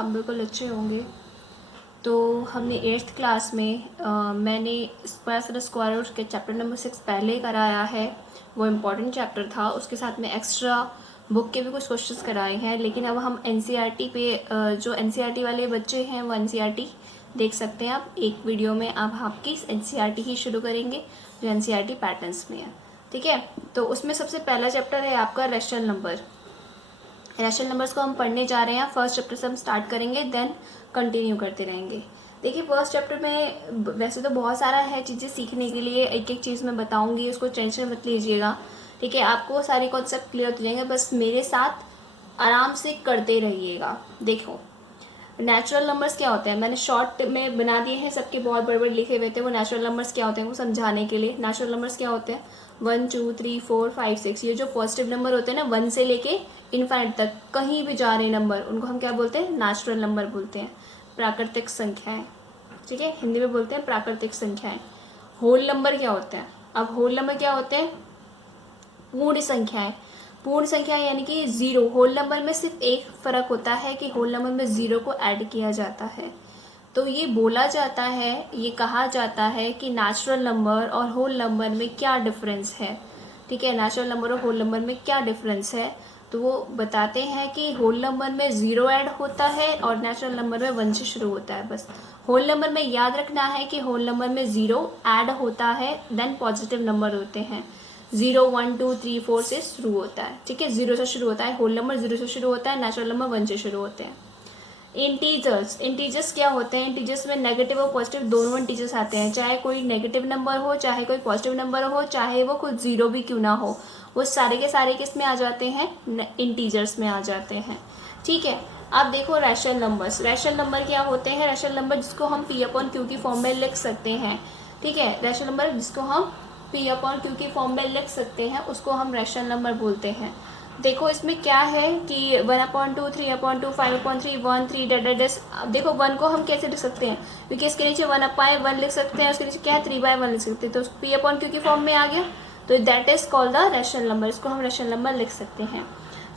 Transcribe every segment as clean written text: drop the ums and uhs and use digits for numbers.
आप बिल्कुल अच्छे होंगे। तो हमने 8th क्लास में मैंने स्क्वायर रूट के चैप्टर नंबर 6 पहले कराया है। वो इम्पॉर्टेंट चैप्टर था। उसके साथ में एक्स्ट्रा बुक के भी कुछ क्वेश्चंस कराए हैं। लेकिन अब हम एनसीईआरटी पे जो एनसीईआरटी वाले बच्चे हैं वो एनसीईआरटी देख सकते हैं। आप एक वीडियो में अब आपकी एनसीईआरटी ही शुरू करेंगे जो एनसीईआरटी पैटर्न्स में है। ठीक है, तो उसमें सबसे पहला चैप्टर है आपका रैशनल नंबर। रैशनल नंबर्स को हम पढ़ने जा रहे हैं। फर्स्ट चैप्टर से हम स्टार्ट करेंगे, देन कंटिन्यू करते रहेंगे। देखिए, फर्स्ट चैप्टर में वैसे तो बहुत सारा है चीज़ें सीखने के लिए, एक एक चीज़ मैं बताऊंगी, उसको टेंशन मत लीजिएगा। ठीक है, आपको सारे कॉन्सेप्ट क्लियर हो जाएंगे, बस मेरे साथ आराम से करते रहिएगा। देखो, नेचुरल नंबर्स क्या होते हैं, मैंने शॉर्ट में बना दिए हैं, सबके बहुत बड़े बड़े लिखे हुए थे। वो नेचुरल नंबर्स क्या होते हैं वो समझाने के लिए। नेचुरल नंबर्स क्या होते हैं, 1 2 3 4 5 6, ये जो पॉजिटिव नंबर होते हैं ना, 1 से लेके इनफाइनाइट तक कहीं भी जा रहे नंबर, उनको हम क्या बोलते हैं, नेचुरल नंबर बोलते हैं, प्राकृतिक संख्याएं। ठीक है, हिंदी में बोलते हैं प्राकृतिक संख्याएं। होल नंबर क्या होते हैं, अब होल नंबर क्या होते हैं, पूर्ण संख्याएं। पूर्ण संख्या यानी कि जीरो। होल नंबर में सिर्फ एक फ़र्क होता है कि होल नंबर में ज़ीरो को ऐड किया जाता है। तो ये बोला जाता है, ये कहा जाता है कि नेचुरल नंबर और होल नंबर में क्या डिफरेंस है। ठीक है, नेचुरल नंबर और होल नंबर में क्या डिफरेंस है, तो वो बताते हैं कि होल नंबर में ज़ीरो ऐड होता है और नेचुरल नंबर में 1 से शुरू होता है। बस होल नंबर में याद रखना है कि होल नंबर में ज़ीरो ऐड होता है, देन पॉजिटिव नंबर होते हैं। 0 1 2 3 4 से शुरू होता है। ठीक है, 0 से शुरू होता है, होल नंबर 0 से शुरू होता है, नेचुरल नंबर 1 से शुरू होते हैं। इंटीजर्स क्या होते हैं, इंटीजर्स में नेगेटिव और पॉजिटिव दोनों इंटीजर्स आते हैं। चाहे कोई नेगेटिव नंबर हो, चाहे कोई पॉजिटिव नंबर हो, चाहे वो खुद जीरो भी क्यों ना हो, वो सारे के सारे किस में आ जाते हैं, इंटीजर्स में आ जाते हैं। ठीक है, अब देखो रैशनल नंबर्स। रैशनल नंबर क्या होते हैं, रैशनल नंबर जिसको हम P/Q की फॉर्म में लिख सकते हैं। ठीक है, रैशनल नंबर जिसको हम P/Q की फॉर्म में लिख सकते हैं उसको हम रैशनल नंबर बोलते हैं। देखो इसमें क्या है कि 1/2 3/2 5/3 1 3 डैश। देखो 1 को हम कैसे लिख सकते हैं, क्योंकि इसके नीचे 1/1 लिख सकते हैं, उसके नीचे क्या है 3/1 लिख सकते हैं, तो P/Q की फॉर्म में आ गया, तो that is called the rational number. इसको हम रैशनल नंबर लिख सकते हैं।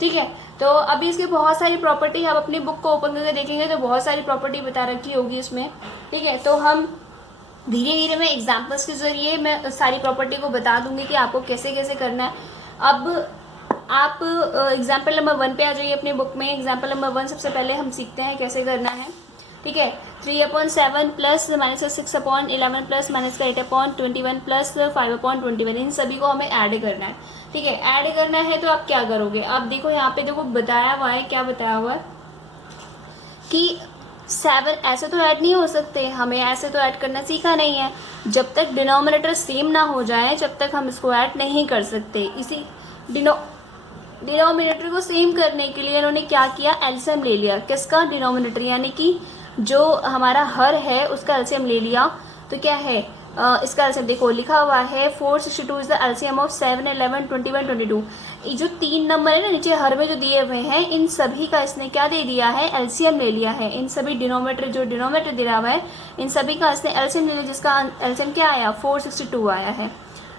ठीक है, तो अभी इसकी बहुत सारी प्रॉपर्टी, आप अपनी बुक को ओपन करके देखेंगे तो बहुत सारी प्रॉपर्टी बता रखी होगी इसमें। ठीक है, तो हम धीरे धीरे मैं एग्जाम्पल्स के जरिए मैं सारी प्रॉपर्टी को बता दूंगी कि आपको कैसे कैसे करना है। अब आप एग्जाम्पल नंबर 1 पे आ जाइए अपनी बुक में। एग्जाम्पल नंबर 1 सबसे पहले हम सीखते हैं कैसे करना है। ठीक है, 3/7 प्लस -6/11 प्लस -8/21 प्लस 5/21, इन सभी को हमें ऐड करना है। ठीक है, ऐड करना है तो आप क्या करोगे, आप देखो यहाँ पे देखो बताया हुआ है, क्या बताया हुआ है कि 7 ऐसे तो ऐड नहीं हो सकते, हमें ऐसे तो ऐड करना सीखा नहीं है। जब तक डिनोमिनेटर सेम ना हो जाए जब तक हम इसको ऐड नहीं कर सकते। इसी डिनोमिनेटर को सेम करने के लिए इन्होंने क्या किया, एलसीएम ले लिया। किसका, डिनोमिनेटर, यानी कि जो हमारा हर है उसका एलसीएम ले लिया। तो क्या है इसका एलसीएम, देखो लिखा हुआ है 462 इज द एलसीएम ऑफ 7 11 21 22। ये जो 3 नंबर है ना नीचे हर में जो दिए हुए हैं, इन सभी का इसने क्या दे दिया है, एलसीएम ले लिया है। इन सभी डिनोमिनेटर जो डिनोमिनेटर दे रहा है इन सभी का इसने एलसीएम ले लिया, जिसका एलसीएम क्या आया, 462 आया है।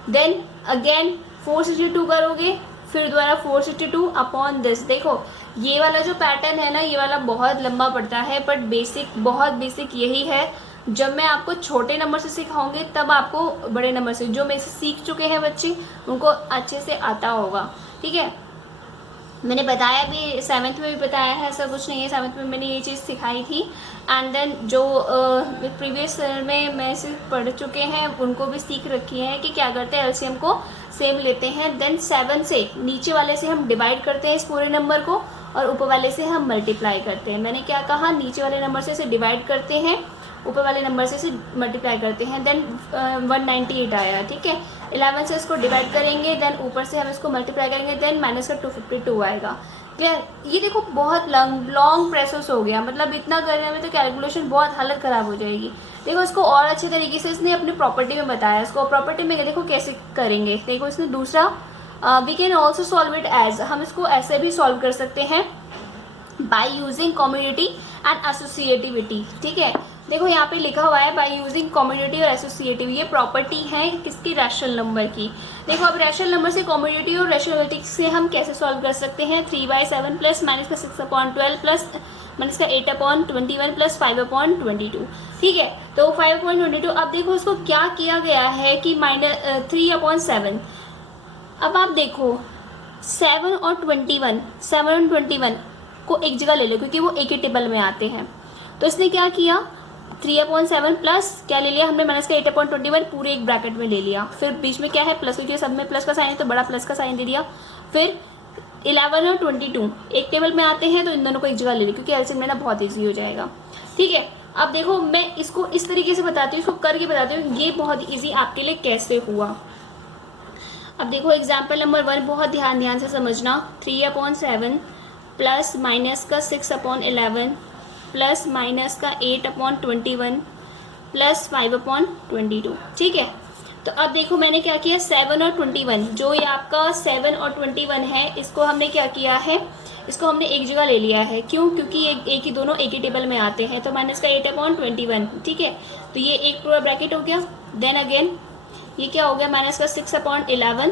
देन अगेन 462 करोगे, फिर दोबारा 462 अपॉन दिस। देखो ये वाला जो पैटर्न है ना, ये वाला बहुत लंबा पड़ता है, बट बेसिक, बहुत बेसिक यही है। जब मैं आपको छोटे नंबर से सिखाऊंगी तब आपको बड़े नंबर से, जो मेरे से सीख चुके हैं बच्चे उनको अच्छे से आता होगा। ठीक है, मैंने बताया भी, 7th में भी बताया है, ऐसा कुछ नहीं है, 7th में मैंने ये चीज़ सिखाई थी। एंड देन जो प्रीवियस में मैं सिर्फ पढ़ चुके हैं उनको भी सीख रखी है कि क्या करते हैं, एलसीएम को सेम लेते हैं, देन 7 से नीचे वाले से हम डिवाइड करते हैं इस पूरे नंबर को और ऊपर वाले से हम मल्टीप्लाई करते हैं। मैंने क्या कहा, नीचे वाले नंबर से इसे डिवाइड करते हैं, ऊपर वाले नंबर से इसे मल्टीप्लाई करते हैं, देन 198 आया। ठीक है, 11 से इसको डिवाइड करेंगे, देन ऊपर से हम इसको मल्टीप्लाई करेंगे, देन माइनस का 252 आएगा। क्लियर, ये देखो बहुत लॉन्ग प्रोसेस हो गया, मतलब इतना करने में तो कैलकुलेशन बहुत हालत ख़राब हो जाएगी। देखो इसको और अच्छे तरीके से इसने अपनी प्रॉपर्टी में बताया, इसको प्रॉपर्टी में देखो कैसे करेंगे। देखो इसने दूसरा, we can also solve it as, हम इसको ऐसे भी सॉल्व कर सकते हैं by using community and associativity. ठीक है, देखो यहाँ पे लिखा हुआ है बाय यूजिंग कम्युनिटी और एसोसिएटिव, ये प्रॉपर्टी है किसकी, रैशनल नंबर की। देखो अब रैशनल नंबर से कम्युनिटी और रैशनलिटी से हम कैसे सॉल्व कर सकते हैं, 3/7 प्लस -6/12 प्लस माइनस का 8/21 प्लस 5/22। ठीक है, तो 5/22। अब देखो इसको क्या किया गया है कि -3/7। अब आप देखो 7 और 21 को एक जगह ले लो क्योंकि वो एक ही टेबल में आते हैं। तो इसने क्या किया, 3/7 प्लस क्या ले लिया हमने, माइनस का 8/21 पूरे एक ब्रैकेट में ले लिया। फिर बीच में क्या है, प्लस, क्योंकि सब में प्लस का साइन है तो बड़ा प्लस का साइन दे दिया। फिर 11 और 22 एक टेबल में आते हैं तो इन दोनों को एक जगह ले लिया क्योंकि एलसीएम लेना बहुत ईजी हो जाएगा। ठीक है, अब देखो मैं इसको इस तरीके से बताती हूँ, इसको करके बताती हूँ ये बहुत ईजी आपके लिए कैसे हुआ। अब देखो एग्जाम्पल नंबर 1 बहुत ध्यान से समझना। 3/7 प्लस माइनस का 6/11 प्लस माइनस का 8/21 प्लस 5/22। ठीक है, तो अब देखो मैंने क्या किया, 7 और 21, जो ये आपका 7 और 21 है इसको हमने क्या किया है, इसको हमने एक जगह ले लिया है। क्यों, क्योंकि एक ही दोनों एक ही टेबल में आते हैं। तो माइनस का 8/21। ठीक है, तो ये एक पूरा ब्रैकेट हो गया। देन अगेन ये क्या हो गया, माइनस का 6/11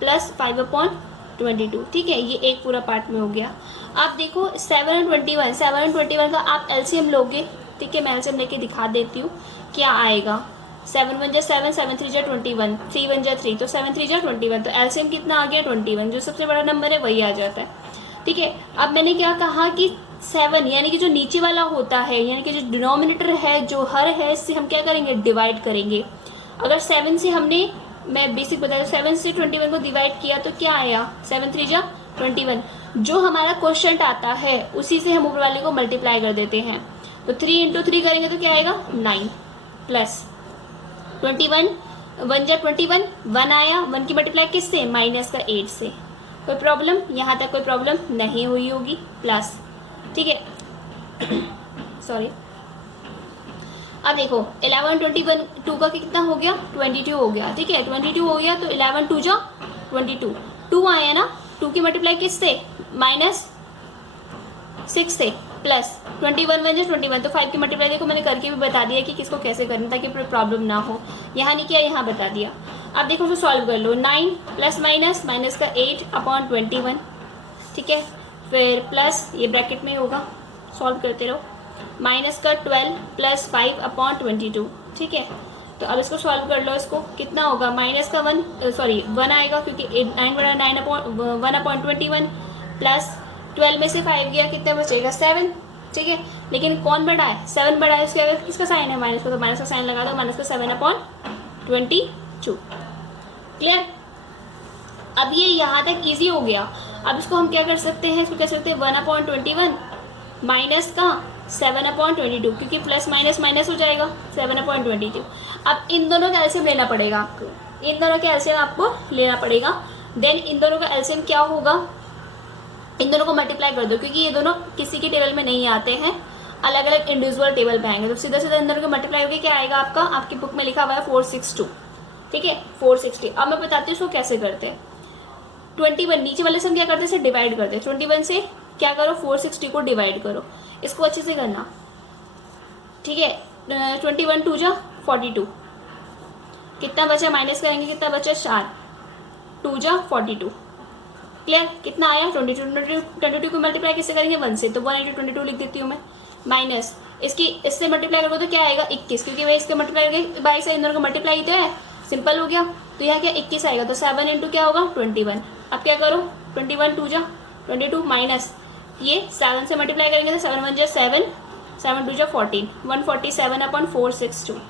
प्लस 5/22। ठीक है, ये एक पूरा पार्ट में हो गया। आप देखो 7 और 21 का आप एलसीएम लोगे। ठीक है, मैं एलसीएम लेके दिखा देती हूँ क्या आएगा। 7 1 जा 7, 7 3 जा 21, 3 1 जा 3, तो 7 3 जा 21। तो एलसीएम कितना आ गया, 21। जो सबसे बड़ा नंबर है वही आ जाता है। ठीक है, अब मैंने क्या कहा कि 7 यानी कि जो नीचे वाला होता है, यानी कि जो डिनोमिनेटर है, जो हर है, इससे हम क्या करेंगे, डिवाइड करेंगे। अगर 7 से हमने, मैं बेसिक बता दूं, 7 से 21 को डिवाइड किया तो क्या आया, 7 3 जा 21। जो हमारा क्वेश्चन आता है उसी से हम ऊपर वाले को मल्टीप्लाई कर देते हैं। तो 3 × 3 करेंगे तो क्या आएगा, 9 प्लस 21 1 जा 21, 1 आया। 1 की मल्टीप्लाई किससे, माइनस का 8 से। कोई प्रॉब्लम, यहाँ तक कोई प्रॉब्लम नहीं हुई होगी, प्लस। ठीक है सॉरी। अब देखो 11 21 2 का कितना हो गया, 22 हो गया। ठीक है, 22 हो गया तो 11 2 जा 22, 2 आया ना। 2 की मल्टीप्लाई किससे, -6 से, प्लस 21 1 जा 21। तो 5 की मल्टीप्लाई देखो मैंने करके भी बता दिया कि किसको कैसे करना, ताकि प्रॉब्लम ना हो। यहाँ नहीं किया, यहाँ बता दिया। अब देखो उसको सॉल्व कर लो। 9 प्लस माइनस का 8/21। ठीक है, फिर प्लस ये ब्रैकेट में होगा, सॉल्व करते रहो। माइनस का 12 प्लस 5/22। ठीक है, तो अब इसको सॉल्व कर लो। इसको कितना होगा, माइनस का 1 आएगा क्योंकि 9 बड़ा 1/21 प्लस 12 में से 5 गया, कितना बचेगा, 7। ठीक है, लेकिन कौन बड़ा है, 7 बड़ा है। इसके अगर किसका साइन है, माइनस का, तो माइनस का साइन लगा दो। माइनस का 7/22। क्लियर। अब ये यहाँ तक इजी हो गया। अब इसको हम क्या कर सकते हैं, इसको कह सकते हैं 1/21 माइनस का 7/22, क्योंकि प्लस माइनस माइनस हो जाएगा, 7/22। अब इन दोनों का एलसीएम लेना पड़ेगा आपको, इन दोनों का एलसीएम आपको लेना पड़ेगा। देन इन दोनों का एलसीएम क्या होगा, इन दोनों को मल्टीप्लाई कर दो, क्योंकि ये दोनों किसी के टेबल में नहीं आते हैं, अलग अलग इंडिविजुअल टेबल पे आएंगे। तो सीधा सीधा इन दोनों को मल्टीप्लाई होकर क्या आएगा आपका, आपकी बुक में लिखा हुआ है 462। ठीक है, 460। अब मैं बताती हूँ इसको कैसे करते हैं। 21 नीचे वाले से हम क्या करते हैं, इसे डिवाइड करते हैं। 21 से क्या करो, 460 को डिवाइड करो। इसको अच्छे से करना। ठीक है, 21 2 जा 42, कितना बचा, माइनस करेंगे कितना बचा, 4, 2 जा 42। क्लियर, कितना आया, 22 को मल्टीप्लाई किससे करेंगे, 1 से, तो 1 × 22 लिख देती हूँ मैं। माइनस इसकी इससे मल्टीप्लाई करोगे तो क्या आएगा, 21, क्योंकि भाई इसको मल्टीप्लाई करके 22 से इन दोनों को मल्टीप्लाई तो है, सिंपल हो गया। तो यहाँ क्या 21 आएगा, तो 7 × क्या होगा, 21। अब क्या करो, 21 2 जा 22 माइनस ये 7 से मल्टीप्लाई करेंगे तो 7 1 जा 7, 7 2 जा 14, 147/462।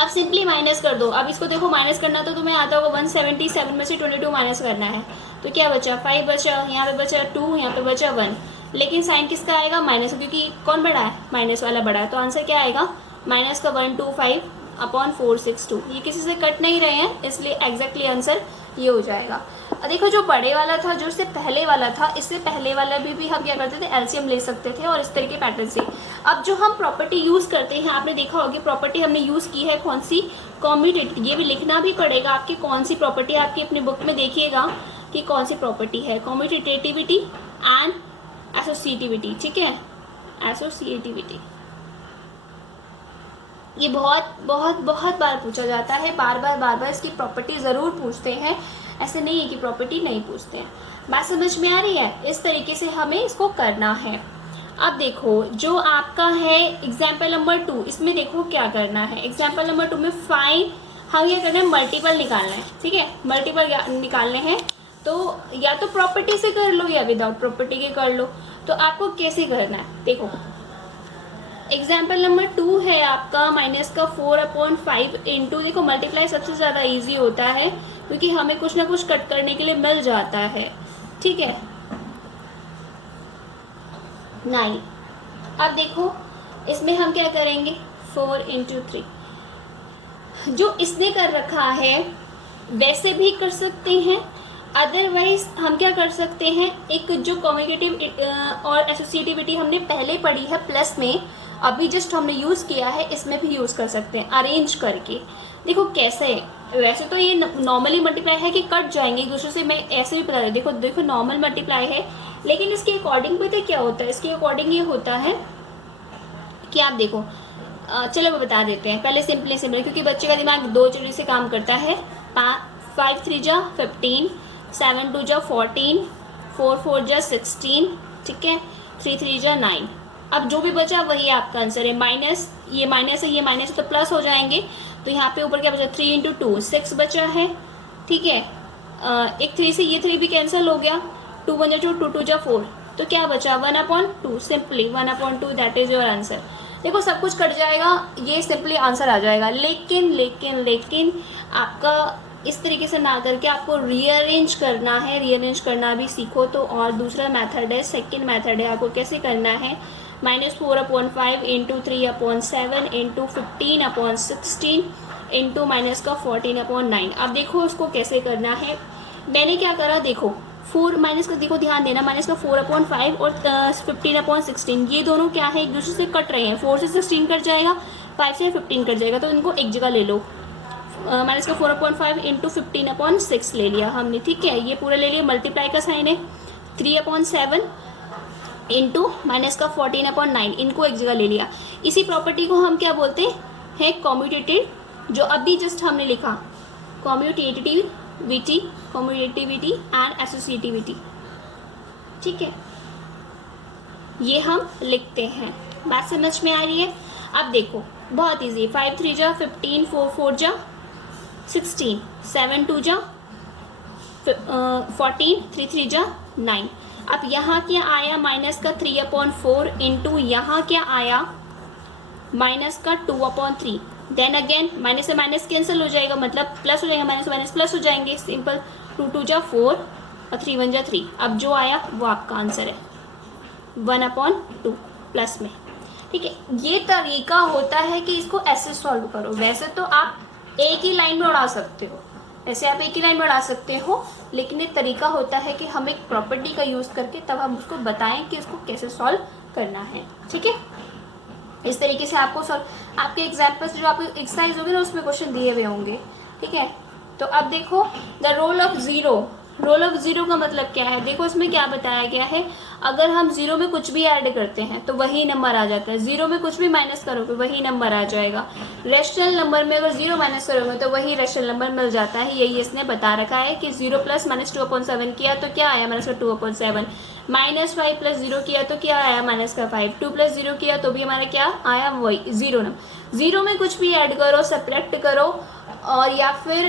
अब सिंपली माइनस कर दो। अब इसको देखो माइनस करना तो तुम्हें आता होगा, 177 में से 22 माइनस करना है। तो क्या बचा, 5 बचा, यहाँ पे बचा 2, यहाँ पे बचा 1। लेकिन साइन किसका आएगा, माइनस, क्योंकि कौन बड़ा है, माइनस वाला बड़ा है। तो आंसर क्या आएगा, माइनस का 125/462। ये किसी से कट नहीं रहे हैं, इसलिए एग्जैक्टली आंसर ये हो जाएगा। देखो जो बड़े वाला था, जो इससे पहले वाला था, इससे पहले वाला भी हम क्या करते थे, एलसीएम ले सकते थे, और इस तरह के पैटर्न से। अब जो हम प्रॉपर्टी यूज़ करते हैं, आपने देखा होगा प्रॉपर्टी हमने यूज़ की है कौन सी, कॉम्यूटेटिव। ये भी लिखना भी पड़ेगा आपकी, कौन सी प्रॉपर्टी आपकी अपनी बुक में देखिएगा कि कौन सी प्रॉपर्टी है, कॉम्यूटेटिविटी एंड एसोसिएटिविटी। ठीक है, एसोसिएटिविटी ये बहुत बहुत बहुत बार पूछा जाता है, बार बार इसकी प्रॉपर्टी ज़रूर पूछते हैं, ऐसे नहीं है कि प्रॉपर्टी नहीं पूछते हैं। बात समझ में आ रही है, इस तरीके से हमें इसको करना है। अब देखो जो आपका है एग्जाम्पल नंबर 2, इसमें देखो क्या करना है। एग्जाम्पल नंबर 2 में फाइंड, हम ये करना है मल्टीपल निकालना है, ठीक है, मल्टीपल निकालने हैं। तो या तो प्रॉपर्टी से कर लो या विदाउट प्रॉपर्टी के कर लो। तो आपको कैसे करना है, देखो एग्जाम्पल नंबर 2 है आपका माइनस का 4/5 इंटू, देखो मल्टीप्लाई सबसे ज़्यादा इजी होता है क्योंकि हमें कुछ ना कुछ कट करने के लिए मिल जाता है, ठीक है। 9। अब देखो इसमें हम क्या करेंगे, 4 इंटू 3, जो इसने कर रखा है वैसे भी कर सकते हैं, अदरवाइज हम क्या कर सकते हैं, एक जो कम्यूटेटिव और एसोसिएटिविटी हमने पहले पढ़ी है प्लस में, अभी जस्ट हमने यूज़ किया है, इसमें भी यूज़ कर सकते हैं अरेंज करके। देखो कैसे, वैसे तो ये नॉर्मली मल्टीप्लाई है कि कट जाएंगे एक दूसरे से, मैं ऐसे भी बता रही हूँ। देखो नॉर्मल मल्टीप्लाई है, लेकिन इसके अकॉर्डिंग पता क्या होता है, इसके अकॉर्डिंग ये होता है कि आप देखो, चलो वो बता देते हैं पहले सिंपली क्योंकि बच्चे का दिमाग दो चीज़ों से काम करता है। 5 3 जा 15, 7 2 जा 14, 4 4 जा 16, ठीक है, 3 3 जा 9। अब जो भी बचा वही आपका आंसर है। माइनस ये माइनस है, ये माइनस है तो प्लस हो जाएंगे। तो यहाँ पे ऊपर क्या बचा, 3 इंटू 2 6 बचा है, ठीक है। एक 3 से ये 3 भी कैंसिल हो गया, 2 1 जा 2, 2 2 जा 4, तो क्या बचा 1/2, simply 1/2, that is your answer. देखो सब कुछ कट जाएगा, ये सिंपली आंसर आ जाएगा। लेकिन लेकिन लेकिन आपका इस तरीके से ना करके आपको रीअरेंज करना है, रीअरेंज करना भी सीखो। तो और दूसरा मेथड है, सेकंड मेथड है, आपको कैसे करना है, -4/5 इंटू 3/7 इंटू 15/16 इंटू माइनस का 14/9। अब देखो उसको कैसे करना है। मैंने क्या करा, देखो 4 माइनस का, देखो ध्यान देना, माइनस का 4/5 और 15/16 ये दोनों क्या है, एक दूसरे से कट रहे हैं। 4 से 16 कट जाएगा, 5 से 15 कट जाएगा, तो इनको एक जगह ले लो। माइनस का 4/5 इंटू 15/6 ले लिया हमने, ठीक है, ये पूरा ले लिया। मल्टीप्लाई का साइन है, 3/7 इंटू माइनस का 14/9, इनको एक जगह ले लिया। इसी प्रॉपर्टी को हम क्या बोलते हैं, कम्यूटेटिव, जो अभी जस्ट हमने लिखा, कम्यूटेटिविटी एंड एसोसिएटिविटी, ठीक है, ये हम लिखते हैं। बात समझ में आ रही है। अब देखो बहुत इजी, 5 3 जा 15, 4 4 जा 16, 7 2 जा 14, 3 3 जा 9। अब यहाँ क्या आया, माइनस का 3/4 इंटू यहाँ क्या आया, माइनस का 2/3। देन अगेन माइनस से माइनस कैंसिल हो जाएगा, मतलब प्लस हो जाएगा, माइनस से माइनस प्लस हो जाएंगे, सिंपल 2 2 जा 4 और 3 1 जा 3। अब जो आया वो आपका आंसर है 1/2 प्लस में, ठीक है। ये तरीका होता है कि इसको ऐसे सॉल्व करो। वैसे तो आप एक ही लाइन में उड़ा सकते हो, ऐसे आप एक ही लाइन में उड़ा सकते हो, लेकिन एक तरीका होता है कि हम एक प्रॉपर्टी का यूज़ करके तब हम उसको बताएं कि उसको कैसे सॉल्व करना है, ठीक है। इस तरीके से आपको सॉल्व, आपके एग्जाम्पल्स जो आपको एक्सरसाइज होगी ना उसमें क्वेश्चन दिए हुए होंगे, ठीक है। तो अब देखो the role of zero, role of zero का मतलब क्या है, देखो इसमें क्या बताया गया है, अगर हम ज़ीरो में कुछ भी ऐड करते हैं तो वही नंबर आ जाता है, ज़ीरो में कुछ भी माइनस करोगे वही नंबर आ जाएगा। रेशनल नंबर में अगर ज़ीरो माइनस करोगे तो वही रेशनल नंबर मिल जाता है। यही इसने बता रखा है कि 0 प्लस -2/7 किया तो क्या आया, -2/7। -5 प्लस 0 किया तो क्या आया, -5। 2 प्लस 0 किया तो भी हमारा क्या आया, वही ज़ीरो नंबर। ज़ीरो में कुछ भी ऐड करो, सब्ट्रैक्ट करो और या फिर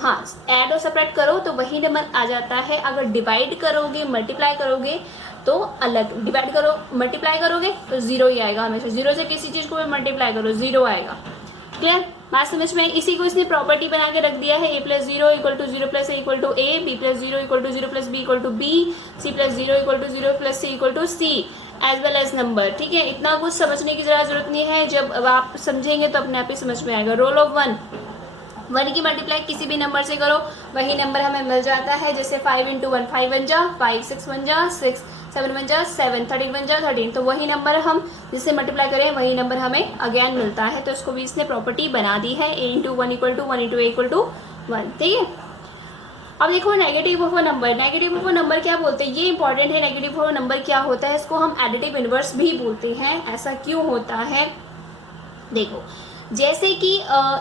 हाँ ऐड और सब्ट्रैक्ट करो तो वही नंबर आ जाता है। अगर डिवाइड करोगे, मल्टीप्लाई करोगे तो अलग, डिवाइड करो मल्टीप्लाई करोगे तो ज़ीरो ही आएगा हमेशा। ज़ीरो से किसी चीज़ को भी मल्टीप्लाई करो ज़ीरो आएगा। क्लियर, बात समझ में। इसी को इसने प्रॉपर्टी बना के रख दिया है, a + 0 = 0 + a = a, b + 0 = 0 + b = b, c + 0 = 0 + c = c as well as number, ठीक है। इतना कुछ समझने की जरूरत नहीं है, जब आप समझेंगे तो अपने आप ही समझ में आएगा। रोल ऑफ 1 की मल्टीप्लाई किसी भी नंबर से करो वही नंबर हमें मिल जाता है। जैसे 5 × 1 5 1 जा 5, 6 1 जा 6, 7 1 जा 7, 13 1 जा 13, तो वही नंबर हम जिससे मल्टीप्लाई करें वही नंबर हमें अगेन मिलता है। तो इसको भी इसने प्रॉपर्टी बना दी है, a × 1 = 1 × a = 1, ठीक है। अब देखो negative of a number, negative of a number क्या बोलते हैं, ये इंपॉर्टेंट है। नेगेटिव ऑफ अ नंबर क्या होता है, इसको हम एडिटिव इनवर्स भी बोलते हैं। ऐसा क्यों होता है, देखो जैसे कि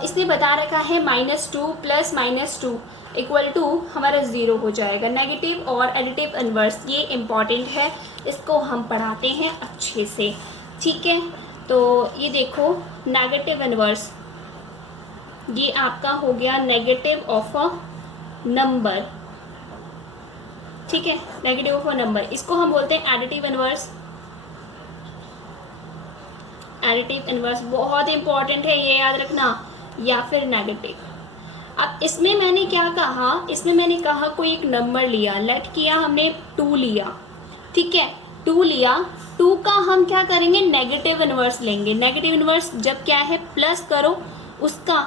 इसने बता रखा है -2 प्लस -2 इक्वल टू हमारा 0 हो जाएगा। नेगेटिव और एडिटिव इन्वर्स ये इम्पॉर्टेंट है, इसको हम पढ़ाते हैं अच्छे से, ठीक है। तो ये देखो नेगेटिव इन्वर्स, ये आपका हो गया नेगेटिव ऑफ अ नंबर, ठीक है, नेगेटिव ऑफ अ नंबर। इसको हम बोलते हैं एडिटिव इन्वर्स। एडिटिव इन्वर्स बहुत इंपॉर्टेंट है, ये याद रखना, या फिर नेगेटिव। अब इसमें मैंने क्या कहा, इसमें मैंने कहा कोई एक नंबर लिया, लेट किया हमने 2 लिया, ठीक है, 2 लिया, 2 का हम क्या करेंगे, नेगेटिव इन्वर्स लेंगे। नेगेटिव इन्वर्स जब क्या है, प्लस करो उसका,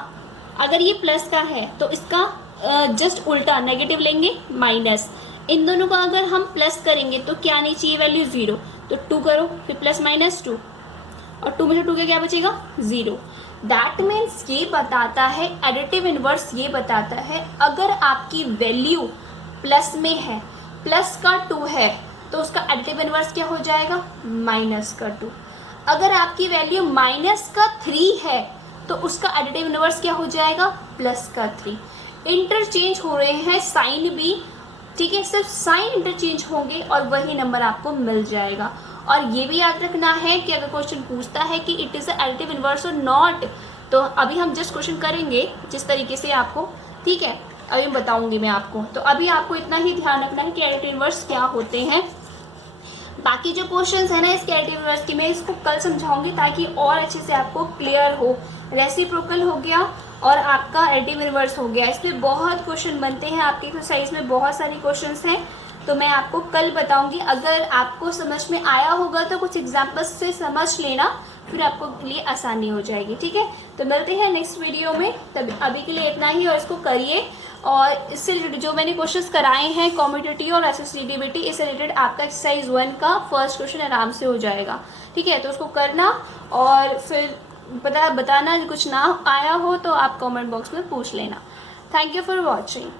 अगर ये प्लस का है तो इसका जस्ट उल्टा नेगेटिव लेंगे, माइनस। इन दोनों का अगर हम प्लस करेंगे तो क्या आनी चाहिए वैल्यू, 0। तो 2 करो, फिर प्लस माइनस 2, और 2 में से 2 का क्या बचेगा, 0। दैट मीन्स ये बताता है, एडिटिव इन्वर्स ये बताता है, अगर आपकी वैल्यू प्लस में है, प्लस का 2 है, तो उसका एडिटिव इन्वर्स क्या हो जाएगा, माइनस का 2। अगर आपकी वैल्यू माइनस का 3 है, तो उसका एडिटिव इन्वर्स क्या हो जाएगा, प्लस का 3। इंटरचेंज हो रहे हैं साइन भी, ठीक है, सिर्फ साइन इंटरचेंज होंगे और वही नंबर आपको मिल जाएगा। और ये भी याद रखना है कि अगर क्वेश्चन पूछता है कि it is a additive inverse और नॉट, तो अभी हम जस्ट क्वेश्चन करेंगे जिस तरीके से आपको, ठीक है, अभी बताऊंगी मैं आपको। तो अभी आपको इतना ही ध्यान रखना है कि एडिटिव इन्वर्स क्या होते हैं। बाकी जो क्वेश्चंस है ना इसके एडिटिव इन्वर्स की, मैं इसको कल समझाऊंगी ताकि और अच्छे से आपको क्लियर हो। रेसिप्रोकल हो गया और आपका एडिटिव इन्वर्स हो गया, इसमें बहुत क्वेश्चन बनते हैं, आपकी एक्सरसाइज में बहुत सारी क्वेश्चंस हैं, तो मैं आपको कल बताऊंगी। अगर आपको समझ में आया होगा तो कुछ एग्जाम्पल्स से समझ लेना, फिर आपको लिए आसानी हो जाएगी, ठीक है। तो मिलते हैं नेक्स्ट वीडियो में, तब अभी के लिए इतना ही, और इसको करिए। और इससे रिलेटेड जो मैंने क्वेश्चंस कराए हैं कॉम्पिटिटिव और एसोसिएटिविटी, इससे रिलेटेड आपका एक्सरसाइज 1 का फर्स्ट क्वेश्चन आराम से हो जाएगा, ठीक है। तो उसको करना और फिर बताना, कुछ ना आया हो तो आप कमेंट बॉक्स में पूछ लेना। Thank you for watching.